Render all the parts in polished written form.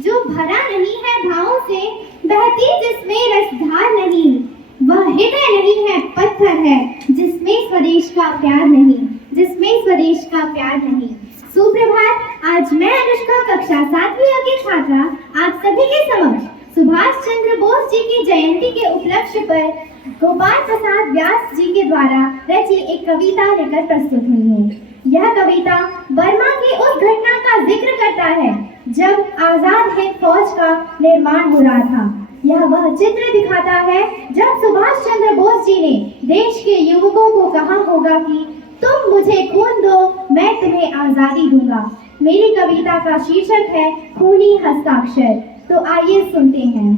जो भरा नहीं है भावों से, बहती जिसमें रसधार नहीं। वह हृदय नहीं है, पत्थर है, जिसमें स्वदेश का प्यार नहीं, जिसमें स्वदेश का प्यार नहीं। सुप्रभात। आज मैं अनुष्का, कक्षा 7वीं की छात्रा, आप सभी के समक्ष सुभाष चंद्र बोस जी की जयंती के उपलक्ष्य पर गोपाल प्रसाद व्यास जी के द्वारा रची एक कविता लेकर प्रस्तुत हुई हूँ। यह कविता बर्मा की उस घटना का जिक्र करता है जब आजाद हिंद फौज का निर्माण हो रहा था। यह वह चित्र दिखाता है जब सुभाष चंद्र बोस जी ने देश के युवकों को कहा होगा कि तुम मुझे खून दो, मैं तुम्हें आजादी दूंगा। मेरी कविता का शीर्षक है खूनी हस्ताक्षर। तो आइए सुनते हैं।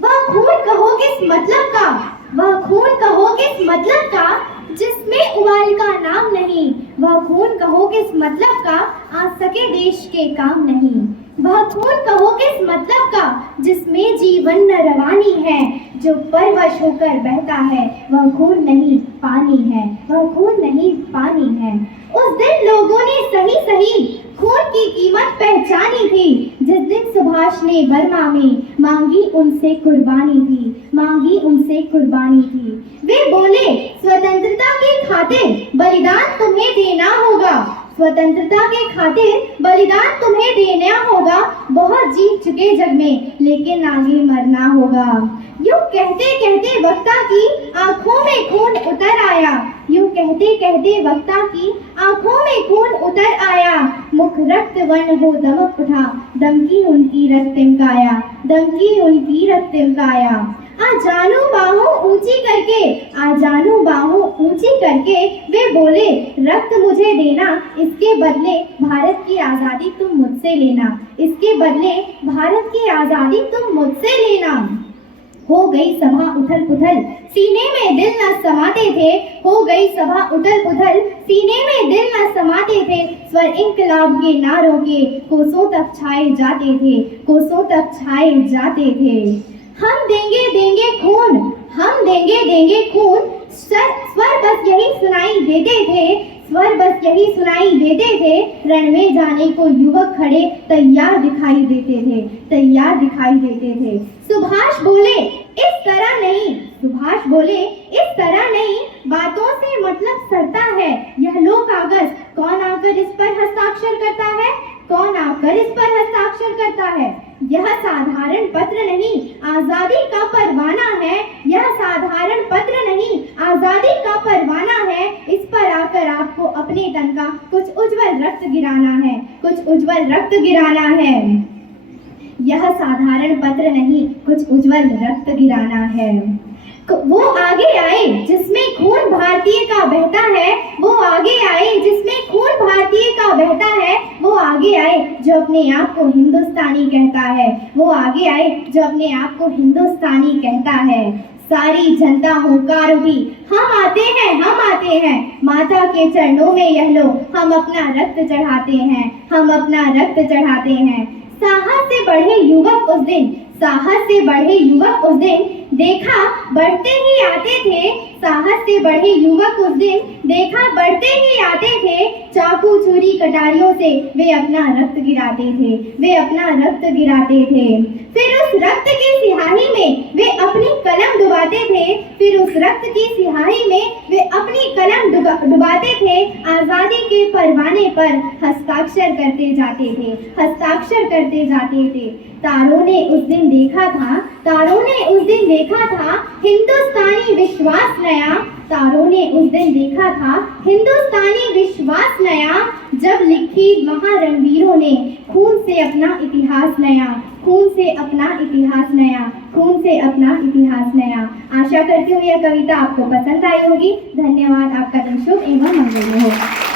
वह खून कहो किस मतलब का, वह खून कहो किस मतलब का, जिसमें उबाल का नाम नहीं। वह खून कहो किस मतलब का, आ सके देश के काम नहीं। वह खून कहो किस मतलब का, जिसमें जीवन न रवानी है, जो परवश होकर बहता है। वह खून नहीं पानी है, वह खून नहीं पानी है। उस दिन लोगों ने सही सही खून की कीमत पहचानी थी, जिस दिन सुभाष ने बर्मा में मांगी उनसे कुर्बानी थी, मांगी उनसे कुर्बानी थी। वे बोले स्वतंत्रता के खातिर बलिदान तुम्हें देना होगा, स्वतंत्रता के खातिर बलिदान तुम्हें देना होगा। बहुत जीत चुके जग में, लेकिन आगे मरना होगा। यूं कहते कहते वक्ता की आंखों में खून उतर आया, यूं कहते कहते वक्ता की आंखों में खून उतर आया। मुख रक्त वर्ण हो दमक उठा, दम की उनकी रक्त तिमकाया, दम की उनकी रक्त तिमकाया। आ जानू बाहों ऊंची करके, आ जानू बाहों ऊंची करके वे बोले रक्त मुझे देना, इसके बदले भारत की आजादी तुम मुझसे लेना, इसके बदले भारत की आजादी तुम मुझसे लेना। हो गई सभा उथल पुथल, सीने में दिल न समाते थे। हो गई सभा उथल पुथल, सीने में दिल न समाते थे। स्वर इंकलाब के नारों के कोसों तक छाए जाते थे, कोसों तक छाए जाते थे। हम देंगे देंगे खून, हम देंगे देंगे खून, स्वर बस यही सुनाई देते थे, स्वर बस यही सुनाई देते थे। रण में जाने को युवक खड़े तैयार दिखाई देते थे, तैयार दिखाई देते थे। सुभाष बोले इस तरह नहीं, सुभाष बोले इस तरह नहीं, बातों से मतलब सरता है। यह लो कागज, कौन आकर इस पर हस्ताक्षर करता है, कौन आकर इस पर हस्ताक्षर करता है। यह साधारण पत्र नहीं, आजादी का परवाना है। यह साधारण पत्र नहीं, आजादी का परवाना है। इस पर आकर आपको अपने तन का कुछ उज्जवल रक्त गिराना है, कुछ उज्जवल रक्त गिराना है। यह साधारण पत्र नहीं, कुछ उज्जवल रक्त गिराना है। वो आगे आए जिसमें खून भारतीय का बहता है, वो आगे आए जिसमें खून भारतीय का बहता है। वो आगे आए जो अपने आप को हिंदुस्तानी कहता है, वो आगे आए जो अपने आप को हिंदुस्तानी कहता है। सारी जनता हुंकार उठी, हम आते हैं, हम आते हैं, माता के चरणों में यह लो, हम अपना रक्त चढ़ाते हैं, हम अपना रक्त चढ़ाते हैं। साहस से बढ़े युवक उस दिन, साहस से बढ़े युवक उस दिन, देखा बढ़ते ही आते थे। साहस से बढ़े युवक उस दिन, देखा बढ़ते ही आते थे। चाकू छुरी कटारियों से वे अपना रक्त गिराते थे, वे अपना रक्त गिराते थे। फिर उस रक्त की सिहाही में वे अपनी कलम डुबाते थे, फिर उस रक्त की सिहाही में वे अपनी कलम डुबाते थे। आजादी के परवाने पर हस्ताक्षर करते जाते थे, हस्ताक्षर करते जाते थे। तारों ने उस दिन देखा था, तारों ने उस दिन देखा था हिंदुस्तानी विश्वास नया। तारों ने उस दिन देखा था हिंदुस्तानी विश्वास नया, जब लिखी महारणवीरों ने खून से अपना इतिहास नया, खून से अपना इतिहास नया, खून से अपना इतिहास नया। आशा करती हूँ यह कविता आपको पसंद आई होगी। धन्यवाद। आपका दिन शुभ एवं मंगलमय हो।